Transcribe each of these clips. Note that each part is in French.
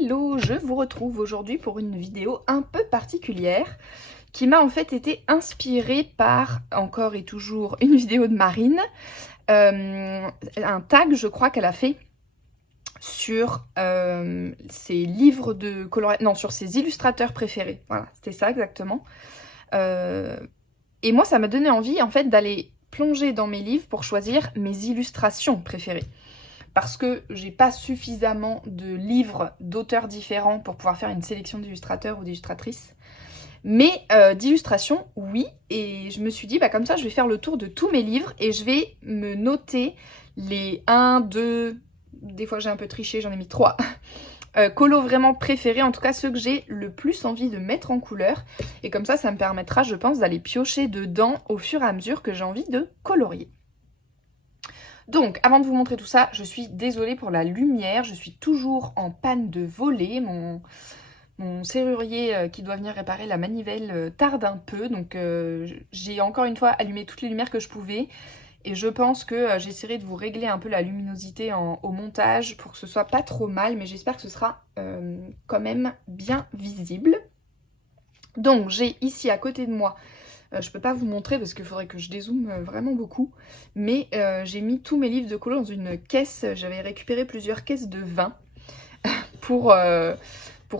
Hello, je vous retrouve aujourd'hui pour une vidéo un peu particulière qui m'a en fait été inspirée par, encore et toujours, une vidéo de Marine, un tag je crois qu'elle a fait sur ses livres de coloration, non, sur ses illustrateurs préférés, voilà, c'était ça exactement. Et moi ça m'a donné envie en fait d'aller plonger dans mes livres pour choisir mes illustrations préférées. Parce que j'ai pas suffisamment de livres d'auteurs différents pour pouvoir faire une sélection d'illustrateurs ou d'illustratrices. Mais d'illustrations, oui. Et je me suis dit, bah comme ça, je vais faire le tour de tous mes livres et je vais me noter les 1, 2, des fois j'ai un peu triché, j'en ai mis 3 colos vraiment préférés, en tout cas ceux que j'ai le plus envie de mettre en couleur. Et comme ça me permettra, je pense, d'aller piocher dedans au fur et à mesure que j'ai envie de colorier. Donc, avant de vous montrer tout ça, je suis désolée pour la lumière, je suis toujours en panne de volet, mon serrurier qui doit venir réparer la manivelle tarde un peu, donc j'ai encore une fois allumé toutes les lumières que je pouvais, et je pense que j'essaierai de vous régler un peu la luminosité au montage pour que ce soit pas trop mal, mais j'espère que ce sera quand même bien visible. Donc, j'ai ici à côté de moi, je peux pas vous montrer parce qu'il faudrait que je dézoome vraiment beaucoup. Mais j'ai mis tous mes livres de colo dans une caisse. J'avais récupéré plusieurs caisses de vin pour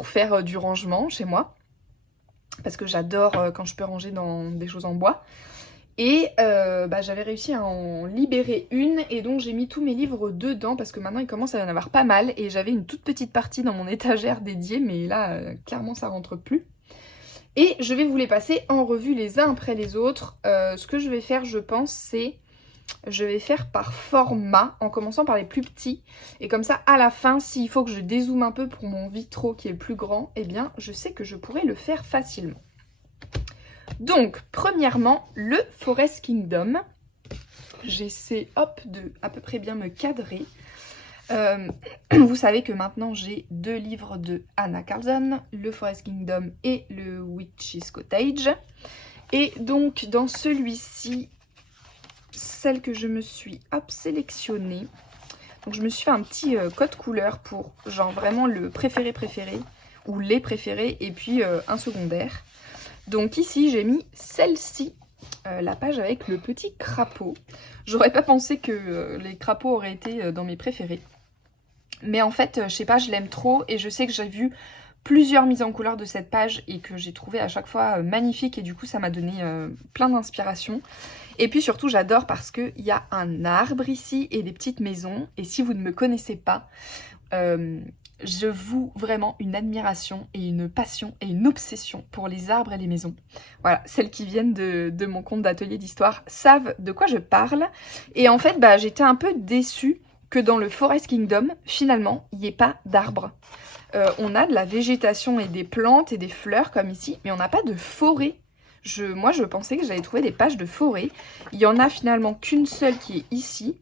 faire du rangement chez moi. Parce que j'adore quand je peux ranger dans des choses en bois. Et j'avais réussi à en libérer une. Et donc j'ai mis tous mes livres dedans parce que maintenant il commence à y en avoir pas mal. Et j'avais une toute petite partie dans mon étagère dédiée. Mais là, clairement ça rentre plus. Et je vais vous les passer en revue les uns après les autres. Ce que je vais faire, je pense, c'est... Je vais faire par format, en commençant par les plus petits. Et comme ça, à la fin, s'il faut que je dézoome un peu pour mon vitro qui est le plus grand, eh bien, je sais que je pourrai le faire facilement. Donc, premièrement, le Forest Kingdom. J'essaie, hop, de à peu près bien me cadrer. Vous savez que maintenant j'ai 2 livres de Anna Carlson, le Forest Kingdom et le Witch's Cottage. Et donc dans celui-ci, celle que je me suis sélectionnée, donc je me suis fait un petit code couleur pour genre vraiment le préféré ou les préférés et puis un secondaire. Donc ici j'ai mis celle-ci, la page avec le petit crapaud. J'aurais pas pensé que les crapauds auraient été dans mes préférés. Mais en fait, je sais pas, je l'aime trop et je sais que j'ai vu plusieurs mises en couleur de cette page et que j'ai trouvé à chaque fois magnifique et du coup ça m'a donné plein d'inspiration. Et puis surtout j'adore parce qu'il y a un arbre ici et des petites maisons et si vous ne me connaissez pas, je voue vraiment une admiration et une passion et une obsession pour les arbres et les maisons. Voilà, celles qui viennent de mon compte d'atelier d'histoire savent de quoi je parle. Et en fait, j'étais un peu déçue que dans le Forest Kingdom, finalement, il n'y ait pas d'arbres. On a de la végétation et des plantes et des fleurs comme ici, mais on n'a pas de forêt. Moi, je pensais que j'allais trouver des pages de forêt. Il y en a finalement qu'une seule qui est ici,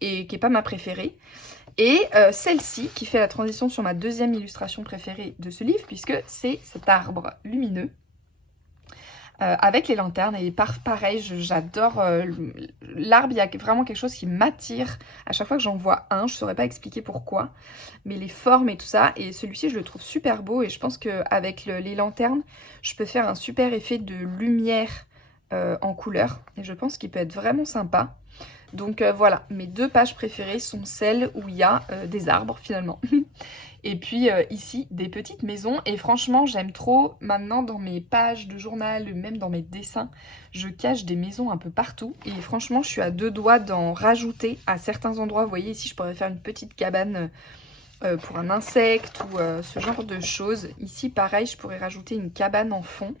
et qui n'est pas ma préférée. Et celle-ci, qui fait la transition sur ma deuxième illustration préférée de ce livre, puisque c'est cet arbre lumineux, avec les lanternes, et pareil, j'adore l'arbre, il y a vraiment quelque chose qui m'attire à chaque fois que j'en vois un, je saurais pas expliquer pourquoi, mais les formes et tout ça, et celui-ci je le trouve super beau, et je pense qu'avec les lanternes, je peux faire un super effet de lumière en couleur, et je pense qu'il peut être vraiment sympa. Donc voilà, mes 2 pages préférées sont celles où il y a des arbres finalement. Et puis ici, des petites maisons. Et franchement, j'aime trop maintenant dans mes pages de journal, même dans mes dessins, je cache des maisons un peu partout. Et franchement, je suis à 2 doigts d'en rajouter à certains endroits. Vous voyez, ici, je pourrais faire une petite cabane pour un insecte ou ce genre de choses. Ici, pareil, je pourrais rajouter une cabane en fond.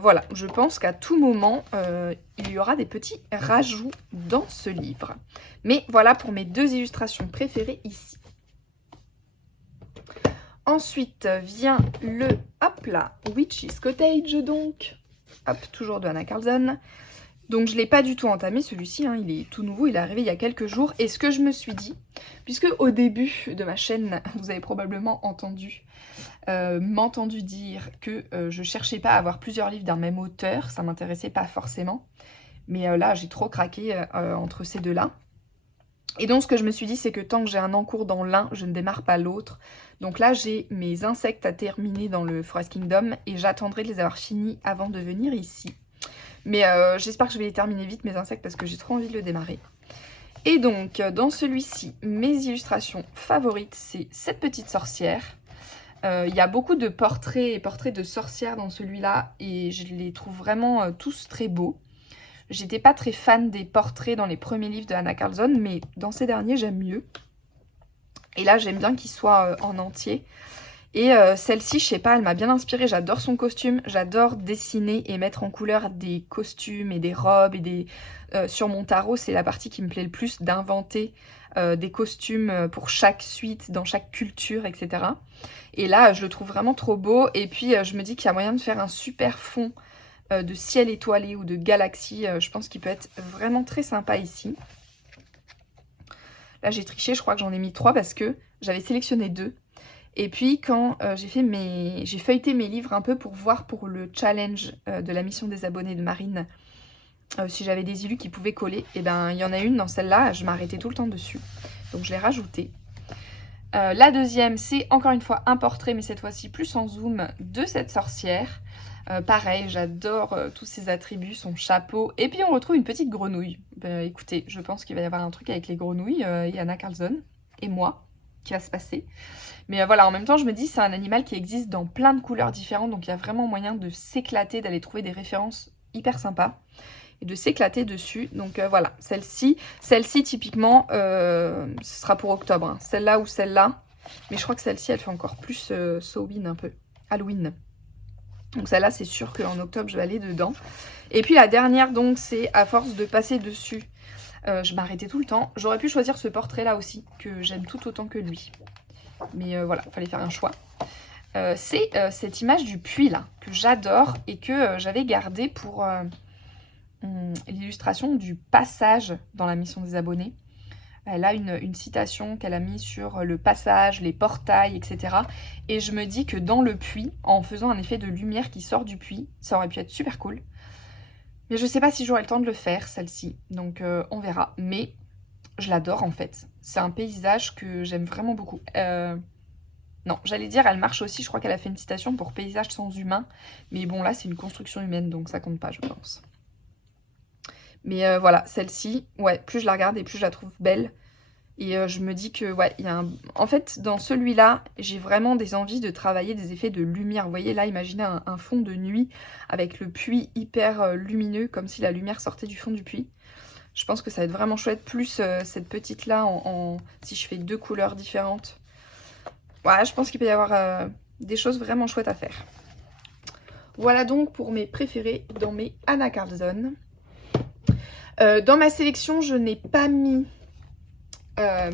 Voilà, je pense qu'à tout moment, il y aura des petits rajouts dans ce livre. Mais voilà pour mes 2 illustrations préférées ici. Ensuite vient le, hop là, Witch's Cottage donc. Hop, toujours de Anna Carlson. Donc je ne l'ai pas du tout entamé celui-ci, hein, il est tout nouveau, il est arrivé il y a quelques jours. Et ce que je me suis dit, puisque au début de ma chaîne, vous avez probablement m'entendu dire que je cherchais pas à avoir plusieurs livres d'un même auteur, ça m'intéressait pas forcément. Mais là j'ai trop craqué entre ces deux-là. Et donc ce que je me suis dit, c'est que tant que j'ai un en cours dans l'un, je ne démarre pas l'autre. Donc là, j'ai mes insectes à terminer dans le Forest Kingdom et j'attendrai de les avoir finis avant de venir ici. Mais j'espère que je vais les terminer vite, mes insectes, parce que j'ai trop envie de le démarrer. Et donc, dans celui-ci, mes illustrations favorites, c'est cette petite sorcière. Il y a beaucoup de portraits et portraits de sorcières dans celui-là, et je les trouve vraiment tous très beaux. J'étais pas très fan des portraits dans les premiers livres de Hannah Carlzon, mais dans ces derniers, j'aime mieux. Et là, j'aime bien qu'il soit en entier. Et celle-ci, je sais pas, elle m'a bien inspirée. J'adore son costume, j'adore dessiner et mettre en couleur des costumes et des robes et des... sur mon tarot, c'est la partie qui me plaît le plus, d'inventer des costumes pour chaque suite, dans chaque culture, etc. Et là, je le trouve vraiment trop beau. Et puis, je me dis qu'il y a moyen de faire un super fond de ciel étoilé ou de galaxie. Je pense qu'il peut être vraiment très sympa ici. Là, j'ai triché, je crois que j'en ai mis 3 parce que j'avais sélectionné 2. Et puis, quand j'ai feuilleté mes livres un peu pour voir pour le challenge de la mission des abonnés de Marine, si j'avais des illus qui pouvaient coller, et ben il y en a une dans celle-là, je m'arrêtais tout le temps dessus. Donc je l'ai rajoutée. La deuxième, c'est encore une fois un portrait, mais cette fois-ci plus en zoom, de cette sorcière. Pareil, j'adore tous ses attributs, son chapeau. Et puis on retrouve une petite grenouille. Écoutez, je pense qu'il va y avoir un truc avec les grenouilles, Hannah Carlzon et moi, qui va se passer. Mais voilà, en même temps, je me dis, c'est un animal qui existe dans plein de couleurs différentes, donc il y a vraiment moyen de s'éclater, d'aller trouver des références hyper sympas et de s'éclater dessus. Donc voilà, celle-ci typiquement, ce sera pour octobre. Hein. Celle-là ou celle-là. Mais je crois que celle-ci, elle fait encore plus Halloween un peu. Halloween. Donc celle-là, c'est sûr qu'en octobre, je vais aller dedans. Et puis la dernière, donc, c'est à force de passer dessus. Je m'arrêtais tout le temps. J'aurais pu choisir ce portrait-là aussi, que j'aime tout autant que lui. Mais voilà, il fallait faire un choix. C'est cette image du puits, là, que j'adore et que j'avais gardée pour l'illustration du passage dans la mission des abonnés. Elle a une citation qu'elle a mise sur le passage, les portails, etc. Et je me dis que dans le puits, en faisant un effet de lumière qui sort du puits, ça aurait pu être super cool. Mais je sais pas si j'aurai le temps de le faire, celle-ci. Donc on verra. Mais je l'adore en fait. C'est un paysage que j'aime vraiment beaucoup. Non, j'allais dire, elle marche aussi. Je crois qu'elle a fait une citation pour paysage sans humain. Mais bon, là, c'est une construction humaine, donc ça compte pas, je pense. Mais voilà, celle-ci, ouais, plus je la regarde et plus je la trouve belle. Et je me dis que, ouais, il y a un... En fait, dans celui-là, j'ai vraiment des envies de travailler des effets de lumière. Vous voyez, là, imaginez un fond de nuit avec le puits hyper lumineux, comme si la lumière sortait du fond du puits. Je pense que ça va être vraiment chouette. Plus cette petite-là, si je fais 2 couleurs différentes. Ouais, je pense qu'il peut y avoir des choses vraiment chouettes à faire. Voilà donc pour mes préférés dans mes Hannah Carlzon. Dans ma sélection, je n'ai pas mis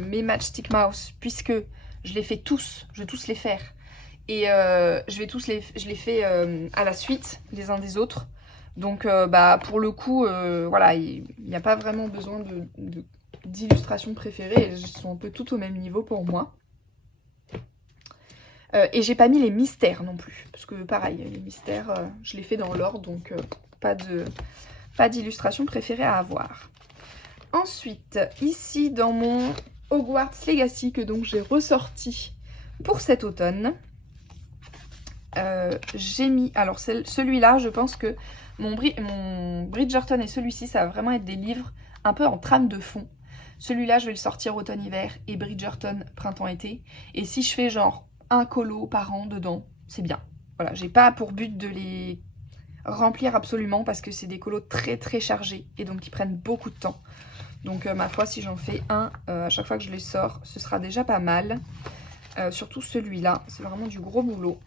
mes Matchstick Mouse puisque je les fais tous, je vais tous les faire. Et je les fais à la suite, les uns des autres. Donc pour le coup, voilà, il n'y a pas vraiment besoin d'illustrations préférées. Elles sont un peu toutes au même niveau pour moi. Et j'ai pas mis les mystères non plus. Parce que pareil, les mystères, je les fais dans l'ordre, donc pas d'illustration préférée à avoir. Ensuite, ici dans mon Hogwarts Legacy que donc j'ai ressorti pour cet automne, j'ai mis... Alors celui-là, je pense que mon Bridgerton et celui-ci, ça va vraiment être des livres un peu en trame de fond. Celui-là, je vais le sortir automne-hiver et Bridgerton printemps-été. Et si je fais genre un colo par an dedans, c'est bien. Voilà, j'ai pas pour but de les remplir absolument parce que c'est des colos très très chargés et donc qui prennent beaucoup de temps. Donc ma foi, si j'en fais un à chaque fois que je les sors, ce sera déjà pas mal. Surtout celui-là, c'est vraiment du gros boulot.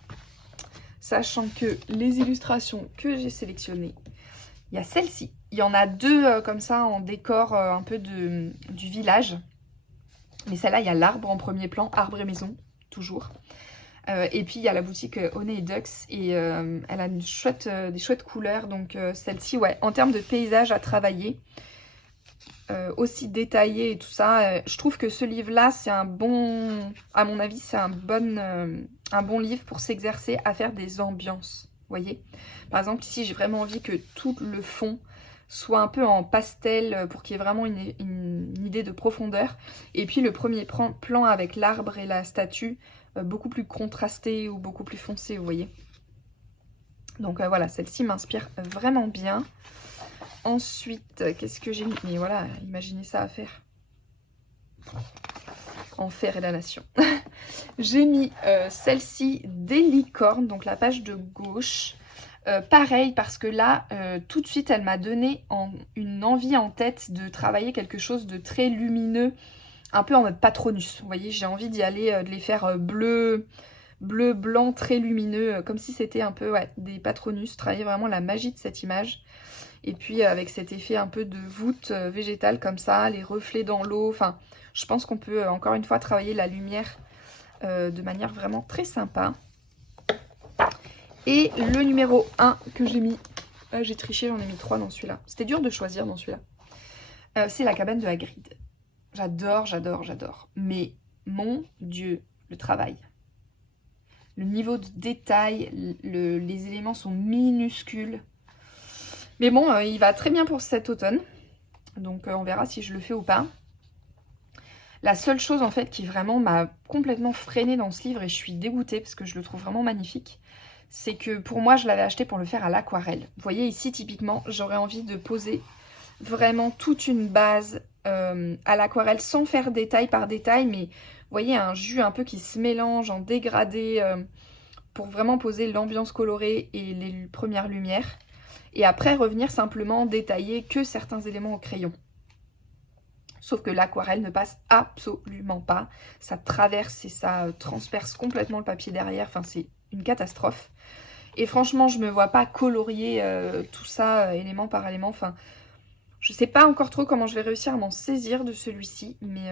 Sachant que les illustrations que j'ai sélectionnées, il y a celle-ci. Il y en a 2 comme ça en décor un peu du village. Mais celle-là, il y a l'arbre en premier plan, arbre et maison, toujours. Et puis il y a la boutique Honey et Ducks et elle a des chouettes couleurs. Donc celle-ci, ouais, en termes de paysage à travailler, aussi détaillé et tout ça, je trouve que ce livre-là, c'est un bon... À mon avis, c'est un bon livre pour s'exercer à faire des ambiances, vous voyez. Par exemple, ici, j'ai vraiment envie que tout le fond soit un peu en pastel pour qu'il y ait vraiment une idée de profondeur. Et puis le premier plan avec l'arbre et la statue, beaucoup plus contrasté ou beaucoup plus foncé, vous voyez. Donc voilà, celle-ci m'inspire vraiment bien. Ensuite, qu'est-ce que j'ai mis? Mais voilà, imaginez ça à faire. Enfer et la nation. J'ai mis celle-ci des licornes, donc la page de gauche. Pareil, parce que là, tout de suite, elle m'a donné une envie en tête de travailler quelque chose de très lumineux, un peu en mode Patronus. Vous voyez, j'ai envie d'y aller, de les faire bleu, blanc, très lumineux, comme si c'était un peu des Patronus, travailler vraiment la magie de cette image. Et puis avec cet effet un peu de voûte végétale comme ça, les reflets dans l'eau, enfin, je pense qu'on peut encore une fois travailler la lumière de manière vraiment très sympa. Et le numéro 1 que j'ai mis, j'ai triché, j'en ai mis 3 dans celui-là. C'était dur de choisir dans celui-là. C'est la cabane de Hagrid. J'adore, j'adore, j'adore. Mais mon Dieu, le travail. Le niveau de détail, les éléments sont minuscules. Mais bon, il va très bien pour cet automne. Donc on verra si je le fais ou pas. La seule chose en fait qui vraiment m'a complètement freinée dans ce livre, et je suis dégoûtée parce que je le trouve vraiment magnifique, c'est que pour moi je l'avais acheté pour le faire à l'aquarelle. Vous voyez ici typiquement, j'aurais envie de poser vraiment toute une base à l'aquarelle sans faire détail par détail, mais vous voyez un jus un peu qui se mélange en dégradé pour vraiment poser l'ambiance colorée et les premières lumières. Et après revenir simplement détailler que certains éléments au crayon. Sauf que l'aquarelle ne passe absolument pas. Ça traverse et ça transperce complètement le papier derrière. Enfin, c'est une catastrophe. Et franchement, je me vois pas colorier tout ça élément par élément. Enfin, je sais pas encore trop comment je vais réussir à m'en saisir de celui-ci. Mais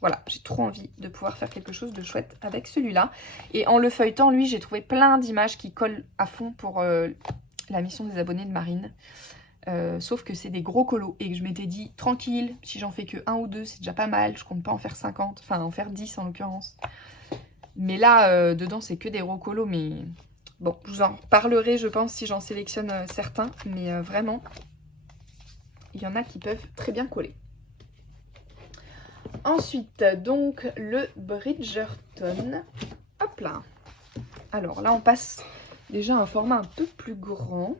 voilà, j'ai trop envie de pouvoir faire quelque chose de chouette avec celui-là. Et en le feuilletant, lui, j'ai trouvé plein d'images qui collent à fond pour la mission des abonnés de Marine. Sauf que c'est des gros colos et que je m'étais dit tranquille, si j'en fais que 1 ou 2 c'est déjà pas mal, je compte pas en faire 50, enfin en faire 10 en l'occurrence. Mais là dedans c'est que des gros colos, mais bon, je vous en parlerai je pense si j'en sélectionne certains, mais vraiment il y en a qui peuvent très bien coller. Ensuite donc le Bridgerton, hop là. Alors là on passe déjà à un format un peu plus grand.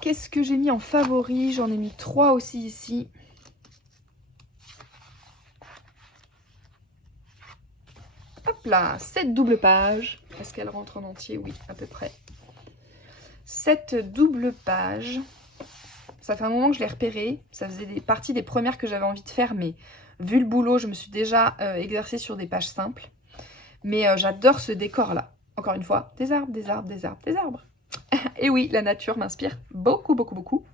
Qu'est-ce que j'ai mis en favori? J'en ai mis 3 aussi ici. Hop là, 7 doubles pages. Est-ce qu'elle rentre en entier? Oui, à peu près. 7 doubles pages. Ça fait un moment que je l'ai repéré. Ça faisait partie des premières que j'avais envie de faire, mais vu le boulot, je me suis déjà exercée sur des pages simples. Mais j'adore ce décor-là. Encore une fois, des arbres, des arbres, des arbres, des arbres. Et oui, la nature m'inspire beaucoup, beaucoup, beaucoup.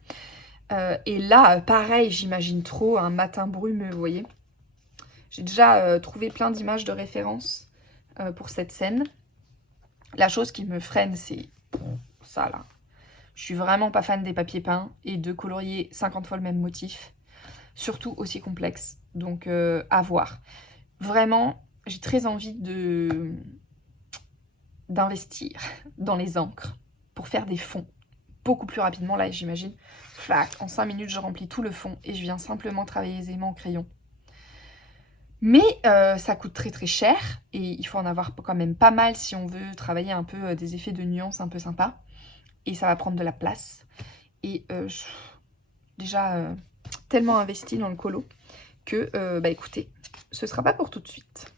Et là, pareil, j'imagine trop un matin brumeux, vous voyez. J'ai déjà trouvé plein d'images de référence pour cette scène. La chose qui me freine, c'est ça, là. Je suis vraiment pas fan des papiers peints et de colorier 50 fois le même motif. Surtout aussi complexe. Donc, à voir. Vraiment, j'ai très envie d'investir dans les encres pour faire des fonds beaucoup plus rapidement. Là, j'imagine, en 5 minutes, je remplis tout le fond et je viens simplement travailler aisément au crayon. Mais ça coûte très très cher et il faut en avoir quand même pas mal si on veut travailler un peu des effets de nuances un peu sympas. Et ça va prendre de la place. Et déjà tellement investi dans le colo que, bah écoutez, ce sera pas pour tout de suite.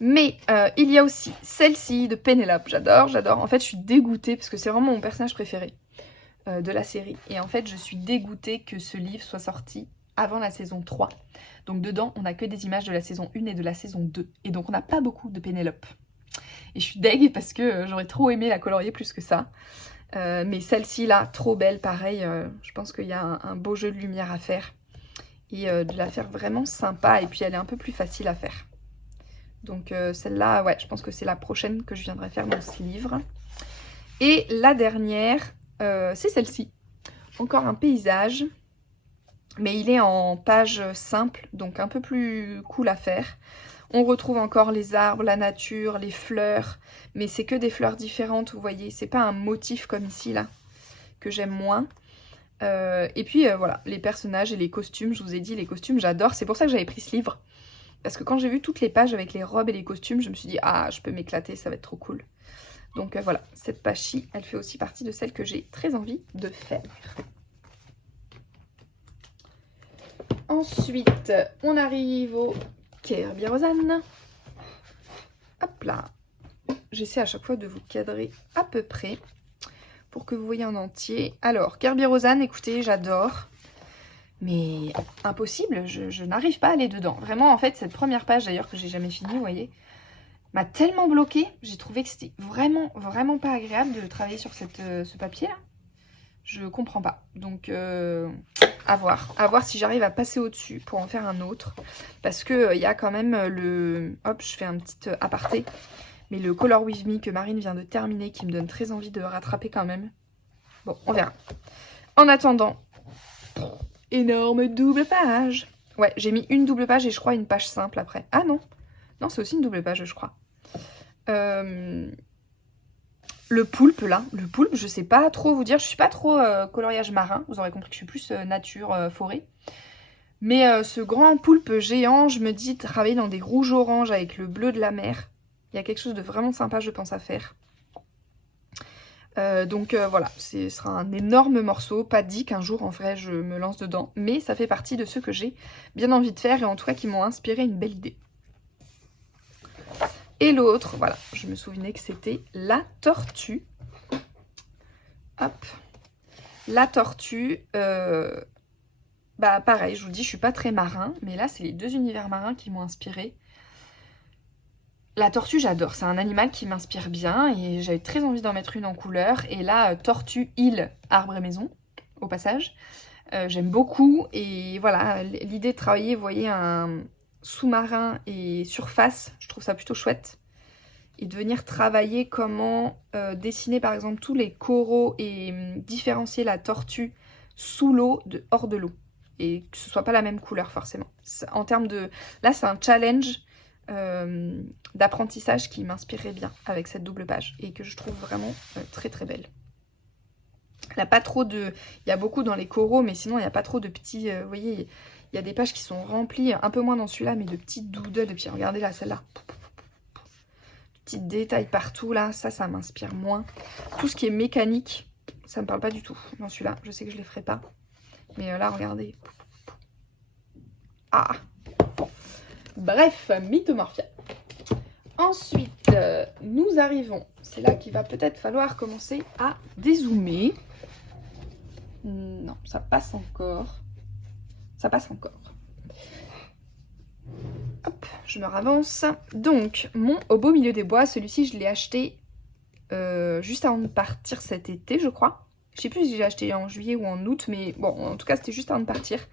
Mais il y a aussi celle-ci de Pénélope. J'adore, j'adore. En fait, je suis dégoûtée parce que c'est vraiment mon personnage préféré de la série. Et en fait, je suis dégoûtée que ce livre soit sorti avant la saison 3. Donc dedans, on n'a que des images de la saison 1 et de la saison 2. Et donc, on n'a pas beaucoup de Pénélope. Et je suis deg parce que j'aurais trop aimé la colorier plus que ça. Mais celle-ci, là, trop belle, pareil. Je pense qu'il y a un beau jeu de lumière à faire. Et de la faire vraiment sympa. Et puis, elle est un peu plus facile à faire. Donc celle-là, ouais, je pense que c'est la prochaine que je viendrai faire dans ce livre. Et la dernière, c'est celle-ci. Encore un paysage. Mais il est en page simple, donc un peu plus cool à faire. On retrouve encore les arbres, la nature, les fleurs, mais c'est que des fleurs différentes, vous voyez. C'est pas un motif comme ici, là, que j'aime moins. Et puis voilà, les personnages et les costumes, je vous ai dit, les costumes, j'adore. C'est pour ça que j'avais pris ce livre. Parce que quand j'ai vu toutes les pages avec les robes et les costumes, je me suis dit, ah, je peux m'éclater, ça va être trop cool. Donc voilà, cette page-ci, elle fait aussi partie de celles que j'ai très envie de faire. Ensuite, on arrive au Kerby Rosanne. Hop là. J'essaie à chaque fois de vous cadrer à peu près pour que vous voyez en entier. Alors, Kerby Rosanne, écoutez, j'adore. Mais impossible, je n'arrive pas à aller dedans. Vraiment, en fait, cette première page, d'ailleurs, que j'ai jamais finie, vous voyez, m'a tellement bloquée. J'ai trouvé que c'était vraiment, vraiment pas agréable de travailler sur ce papier-là. Je comprends pas. Donc, à voir. À voir si j'arrive à passer au-dessus pour en faire un autre. Parce que il y a quand même le... Hop, je fais un petit aparté. Mais le Color With Me que Marine vient de terminer, qui me donne très envie de rattraper quand même. Bon, on verra. En attendant... Énorme double page. Ouais, j'ai mis une double page et je crois une page simple après. Ah non. Non, c'est aussi une double page, je crois. Le poulpe, là. Le poulpe, je sais pas trop vous dire. Je suis pas trop coloriage marin. Vous aurez compris que je suis plus nature, forêt. Mais ce grand poulpe géant, je me dis, travailler dans des rouges-oranges avec le bleu de la mer. Il y a quelque chose de vraiment sympa, je pense, à faire. Donc voilà, ce sera un énorme morceau, pas dit qu'un jour en vrai je me lance dedans, mais ça fait partie de ceux que j'ai bien envie de faire et en tout cas qui m'ont inspiré une belle idée. Et l'autre, voilà, je me souvenais que c'était la tortue. Hop, la tortue, bah pareil, je vous dis, je suis pas très marin, mais là c'est les deux univers marins qui m'ont inspiré. La tortue, j'adore. C'est un animal qui m'inspire bien et j'avais très envie d'en mettre une en couleur. Et là, tortue, île, arbre et maison, au passage. J'aime beaucoup. Et voilà, l'idée de travailler, vous voyez, un sous-marin et surface, je trouve ça plutôt chouette. Et de venir travailler comment dessiner, par exemple, tous les coraux et différencier la tortue sous l'eau de hors de l'eau. Et que ce soit pas la même couleur, forcément. En termes de... Là, c'est un challenge... d'apprentissage qui m'inspirait bien avec cette double page et que je trouve vraiment très très belle. Elle a pas trop de... Il y a beaucoup dans les coraux, mais sinon il n'y a pas trop de petits... vous voyez, il y a des pages qui sont remplies, un peu moins dans celui-là, mais de petits doodles, de petits... Regardez là, celle-là. Petits détails partout, là, ça m'inspire moins. Tout ce qui est mécanique, ça me parle pas du tout dans celui-là. Je sais que je les ferai pas. Mais là, regardez. Ah! Bref, Mythomorphia. Ensuite, nous arrivons, c'est là qu'il va peut-être falloir commencer à dézoomer. Non, ça passe encore. Ça passe encore. Hop, je me ravance. Donc, mon Au beau milieu des bois, celui-ci, je l'ai acheté juste avant de partir cet été, je crois. Je sais plus si j'ai acheté en juillet ou en août, mais bon, en tout cas, c'était juste avant de partir.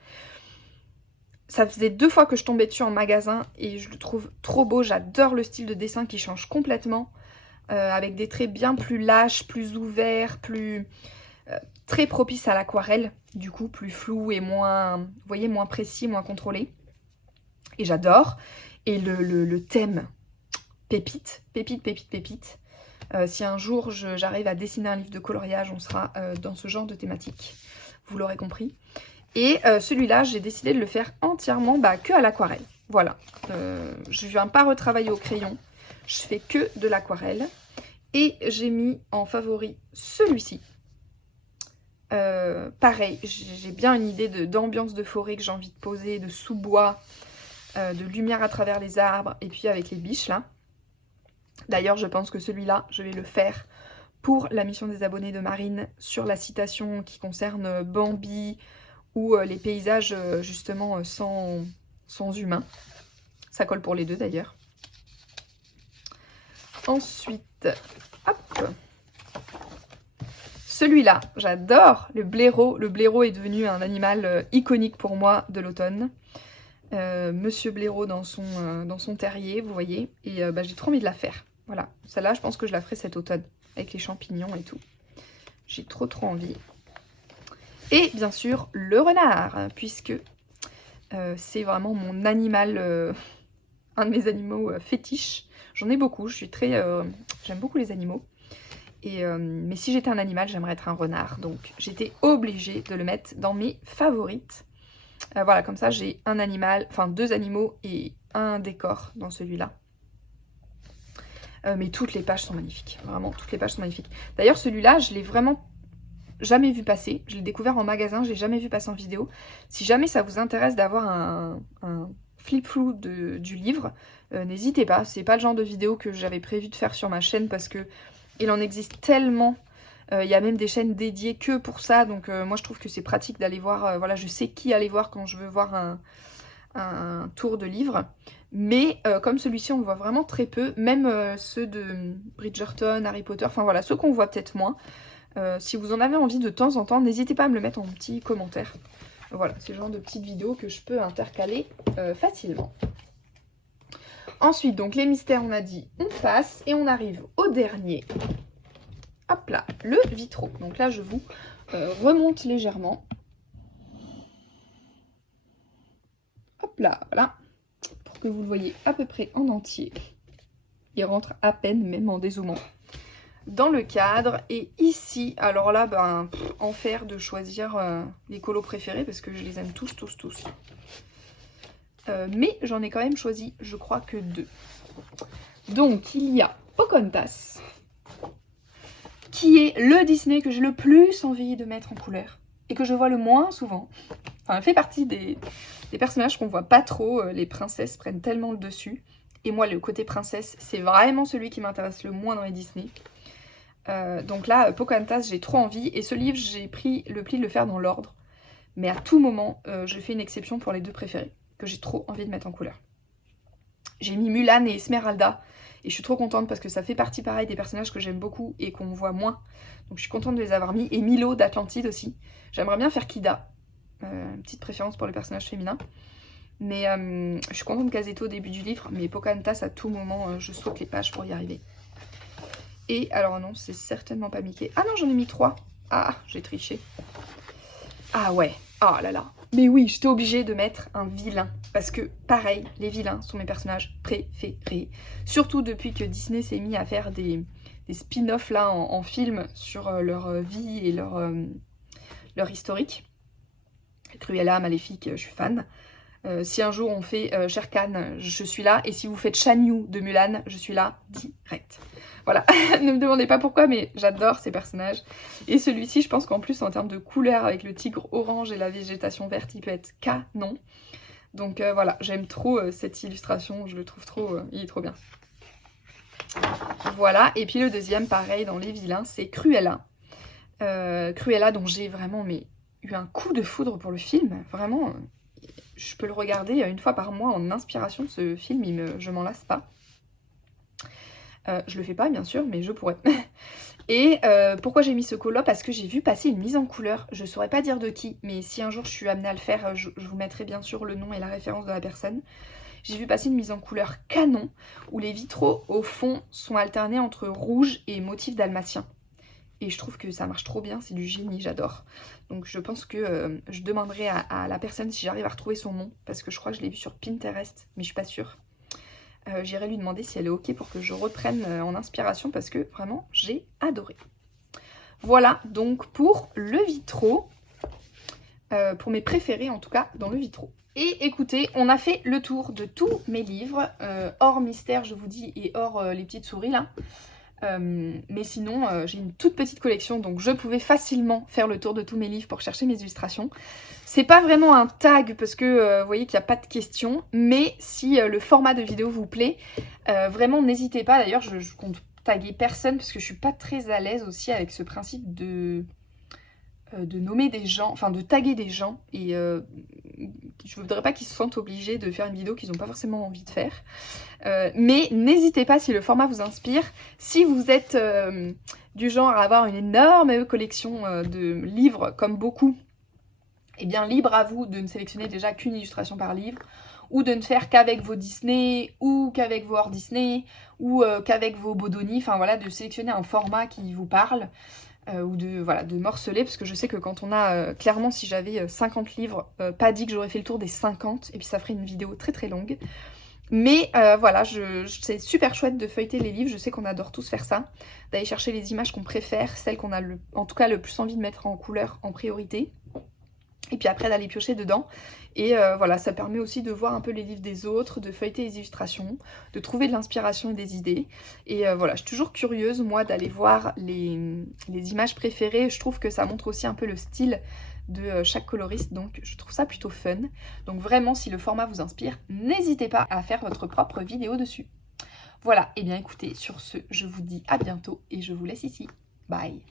Ça faisait 2 fois que je tombais dessus en magasin et je le trouve trop beau. J'adore le style de dessin qui change complètement. Avec des traits bien plus lâches, plus ouverts, plus très propices à l'aquarelle. Du coup, plus flou et moins, vous voyez, moins précis, moins contrôlé. Et j'adore. Et le thème, pépite, pépite, pépite, pépite. Si un jour j'arrive à dessiner un livre de coloriage, on sera dans ce genre de thématique. Vous l'aurez compris. Et celui-là, j'ai décidé de le faire entièrement que à l'aquarelle. Voilà. Je ne viens pas retravailler au crayon. Je fais que de l'aquarelle. Et j'ai mis en favori celui-ci. Pareil, j'ai bien une idée d'ambiance de forêt que j'ai envie de poser, de sous-bois, de lumière à travers les arbres, et puis avec les biches là. D'ailleurs, je pense que celui-là, je vais le faire pour la mission des abonnés de Marine sur la citation qui concerne Bambi, ou les paysages justement sans humains. Ça colle pour les deux d'ailleurs. Ensuite, hop, celui-là, j'adore le blaireau. Le blaireau est devenu un animal iconique pour moi de l'automne. Monsieur blaireau dans son terrier, vous voyez. Et j'ai trop envie de la faire. Voilà, celle-là, je pense que je la ferai cet automne, avec les champignons et tout. J'ai trop envie. Et bien sûr, le renard, puisque c'est vraiment mon animal un de mes animaux fétiches. J'en ai beaucoup, j'aime beaucoup les animaux. Mais si j'étais un animal, j'aimerais être un renard. Donc j'étais obligée de le mettre dans mes favorites. Voilà, comme ça j'ai un animal, enfin 2 animaux et un décor dans celui-là. Mais toutes les pages sont magnifiques, vraiment, toutes les pages sont magnifiques. D'ailleurs, celui-là, je l'ai vraiment jamais vu passer. Je l'ai découvert en magasin, je l'ai jamais vu passer en vidéo. Si jamais ça vous intéresse d'avoir un flip-flou du livre, n'hésitez pas. C'est pas le genre de vidéo que j'avais prévu de faire sur ma chaîne parce que il en existe tellement. Il y a même des chaînes dédiées que pour ça. Donc moi, je trouve que c'est pratique d'aller voir. Voilà, je sais qui aller voir quand je veux voir un tour de livre. Mais comme celui-ci, on le voit vraiment très peu. Même ceux de Bridgerton, Harry Potter, enfin voilà, ceux qu'on voit peut-être moins. Si vous en avez envie de temps en temps, n'hésitez pas à me le mettre en petit commentaire. Voilà, c'est le genre de petites vidéos que je peux intercaler facilement. Ensuite, donc les mystères, on a dit, on passe et on arrive au dernier. Hop là, le vitraux. Donc là, je vous remonte légèrement. Hop là, voilà. Pour que vous le voyez à peu près en entier. Il rentre à peine, même en dézoomant, dans le cadre. Et ici, alors là, ben, enfer de choisir les colos préférés parce que je les aime tous. Mais j'en ai quand même choisi, je crois que 2. Donc, il y a Pocahontas, qui est le Disney que j'ai le plus envie de mettre en couleur et que je vois le moins souvent. Enfin, elle fait partie des personnages qu'on voit pas trop. Les princesses prennent tellement le dessus. Et moi, le côté princesse, c'est vraiment celui qui m'intéresse le moins dans les Disney. Donc là, Pocahontas, j'ai trop envie. Et ce livre, j'ai pris le pli de le faire dans l'ordre. Mais à tout moment, je fais une exception pour les 2 préférés, que j'ai trop envie de mettre en couleur. J'ai mis Mulan et Esmeralda. Et je suis trop contente parce que ça fait partie pareil des personnages que j'aime beaucoup et qu'on voit moins. Donc je suis contente de les avoir mis. Et Milo d'Atlantide aussi. J'aimerais bien faire Kida. Une petite préférence pour les personnages féminins. Mais je suis contente qu'elles étaient au début du livre. Mais Pocahontas, à tout moment, je saute les pages pour y arriver. Et alors non, c'est certainement pas Mickey. Ah non, j'en ai mis 3. Ah, j'ai triché. Ah ouais, oh là là. Mais oui, j'étais obligée de mettre un vilain. Parce que, pareil, les vilains sont mes personnages préférés. Surtout depuis que Disney s'est mis à faire des spin-offs là en film sur leur vie et leur historique. Cruella, Maléfique, je suis fan. Si un jour on fait Shere Khan, je suis là. Et si vous faites Shan Yu de Mulan, je suis là direct. Voilà, ne me demandez pas pourquoi, mais j'adore ces personnages. Et celui-ci, je pense qu'en plus, en termes de couleur, avec le tigre orange et la végétation verte, il peut être canon. Donc voilà, j'aime trop cette illustration, je le trouve trop, il est trop bien. Voilà, et puis le deuxième, pareil, dans les vilains, c'est Cruella. Cruella, dont j'ai vraiment eu un coup de foudre pour le film. Vraiment, je peux le regarder 1 fois par mois en inspiration. Ce film, je m'en lasse pas. Je le fais pas, bien sûr, mais je pourrais. Et pourquoi j'ai mis ce colo? Parce que j'ai vu passer une mise en couleur. Je saurais pas dire de qui, mais si un jour je suis amenée à le faire, je vous mettrai bien sûr le nom et la référence de la personne. J'ai vu passer une mise en couleur canon, où les vitraux, au fond, sont alternés entre rouge et motif dalmatien. Et je trouve que ça marche trop bien, c'est du génie, j'adore. Donc je pense que je demanderai à la personne si j'arrive à retrouver son nom, parce que je crois que je l'ai vu sur Pinterest, mais je suis pas sûre. J'irai lui demander si elle est ok pour que je reprenne en inspiration, parce que vraiment, j'ai adoré. Voilà, donc pour le vitraux, pour mes préférés en tout cas, dans le vitraux. Et écoutez, on a fait le tour de tous mes livres, hors mystère, je vous dis, et hors les petites souris là. Mais sinon, j'ai une toute petite collection, donc je pouvais facilement faire le tour de tous mes livres pour chercher mes illustrations. C'est pas vraiment un tag parce que vous voyez qu'il n'y a pas de questions, mais si le format de vidéo vous plaît, vraiment n'hésitez pas. D'ailleurs, je compte taguer personne parce que je suis pas très à l'aise aussi avec ce principe de nommer des gens, enfin de taguer des gens, et je voudrais pas qu'ils se sentent obligés de faire une vidéo qu'ils n'ont pas forcément envie de faire. Mais n'hésitez pas si le format vous inspire. Si vous êtes du genre à avoir une énorme collection de livres comme beaucoup, eh bien libre à vous de ne sélectionner déjà qu'une illustration par livre, ou de ne faire qu'avec vos Disney, ou qu'avec vos hors Disney, ou qu'avec vos Bodoni, enfin voilà, de sélectionner un format qui vous parle. Ou de morceler, parce que je sais que quand on a, clairement si j'avais 50 livres, pas dit que j'aurais fait le tour des 50, et puis ça ferait une vidéo très très longue. Mais voilà, c'est super chouette de feuilleter les livres, je sais qu'on adore tous faire ça, d'aller chercher les images qu'on préfère, celles qu'on a en tout cas le plus envie de mettre en couleur en priorité, et puis après d'aller piocher dedans. Et voilà, ça permet aussi de voir un peu les livres des autres, de feuilleter les illustrations, de trouver de l'inspiration et des idées. Et voilà, je suis toujours curieuse, moi, d'aller voir les images préférées. Je trouve que ça montre aussi un peu le style de chaque coloriste, donc je trouve ça plutôt fun. Donc vraiment, si le format vous inspire, n'hésitez pas à faire votre propre vidéo dessus. Voilà, et bien écoutez, sur ce, je vous dis à bientôt et je vous laisse ici. Bye!